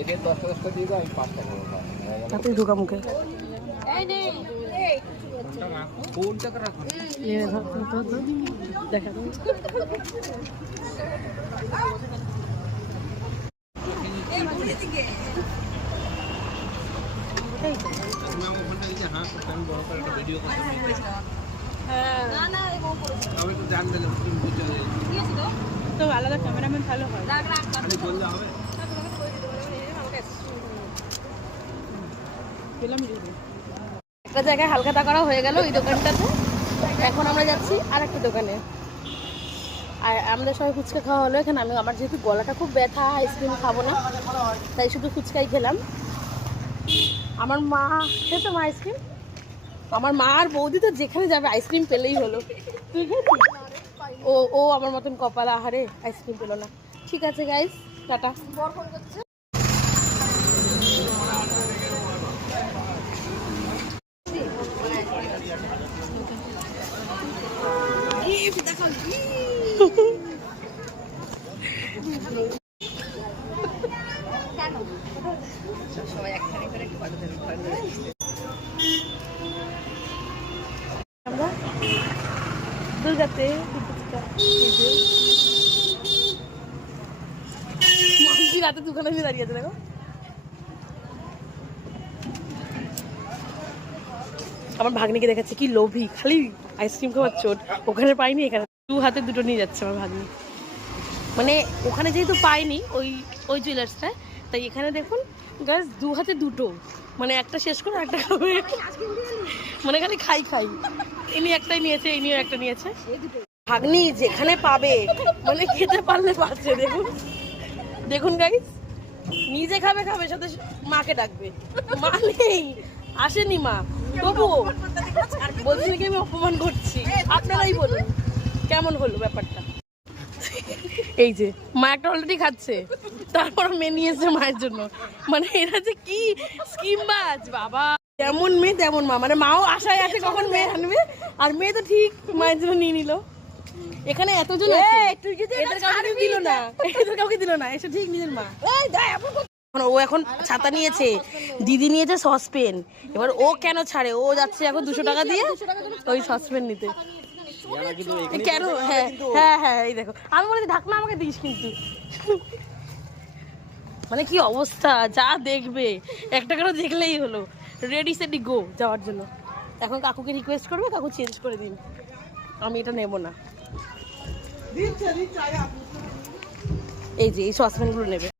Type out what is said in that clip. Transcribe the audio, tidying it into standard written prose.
এদের 10টা দিয়ে দাও, আমি 5টা করে খাবো। তাতেই ঢোকা মুখে। কোনটা করা দেখা তো আলাদা ক্যামেরাম্যান ভালো হয়। একটা জায়গায় হালখাতা করা হয়ে গেল ওই দোকানটাতে। এখন আমরা যাচ্ছি আর একটা দোকানে। আর আমাদের সবাই ফুচকা খাওয়া হলো এখানে। আমি আমার যেহেতু গলাটা খুব ব্যথা, আইসক্রিম খাবো না, তাই শুধু ফুচকাই খেলাম। আমার মা খেতো মা আইসক্রিম। আমার মা আর বৌদি তো যেখানে যাবে আইসক্রিম পেলেই হলো। তুই খেয়েছিস? ও ও আমার মতন কপাল, আহারে আইসক্রিম পেলো না। ঠিক আছে গাইস, টাটা। আমরা দুর্গাতে রাতে দোকানে এসে দাঁড়িয়ে আছে দেখো। আমার ভাগ্নিকে দেখাচ্ছে কি লোভী, খালি আইসক্রিম খাওয়ার চোট। ওখানে পাইনি, এখানে দু হাতে দুটো নিয়ে যাচ্ছে আমার ভাগ্নি। মানে ওখানে যেহেতু পাইনি ওই ওই জুয়েলার্সটায়, তাই এখানে দেখুন গাছ দু হাতে দুটো, মানে একটা শেষ করে একটা খাবে, মানে খালি খাই খাই। ইনি একটাই নিয়েছে, ইনিও একটা নিয়েছে। ভাগ্নি যেখানে পাবে মানে খেতে পারলে পাচ্ছে। দেখুন দেখুন গাইস, নিজে খাবে খাবে, সাথে মাকে ডাকবে। মা নেই, আসেনি মা, তবুও বলছি নাকি আমি অপমান করছি। আপনারাই বলুন কেমন হলো ব্যাপারটা। এই যে মা একটা অলরেডি খাচ্ছে, তারপর মেয়ে নিয়েছে মায়ের জন্য। মানে এরা যে কি স্কিমবাজ বাবা, যেমন মেয়ে তেমন মা। মানে মাও আশায় আছে কখন মেয়ে আনবে, আর মেয়ে তো ঠিক মায়ের জন্য নিয়ে নিল। এখানে এতজন আছে, এদের কাউকে দিল না, এদের কাউকে দিল না, এসে ঠিক নিজের মা। ও এখন ছাতা নিয়েছে, দিদি নিয়েছে সসপেন। এবার ও কেন ছাড়ে, ও যাচ্ছে এখন 200 টাকা দিয়ে ওই সসপেন নিতে। কেন? হ্যাঁ হ্যাঁ হ্যাঁ, এই দেখো আমি বলেছি ঢাকনা আমাকে দিস কিন্তু। মানে কি অবস্থা, যা দেখবে একটা করে দেখলেই হলো, রেডি সেডি গো যাওয়ার জন্য। এখন কাকুকে রিকোয়েস্ট করবো, কাকু চেঞ্জ করে দিন, আমি এটা নেব না। এই যে এই সসপ্যানগুলো নেবে।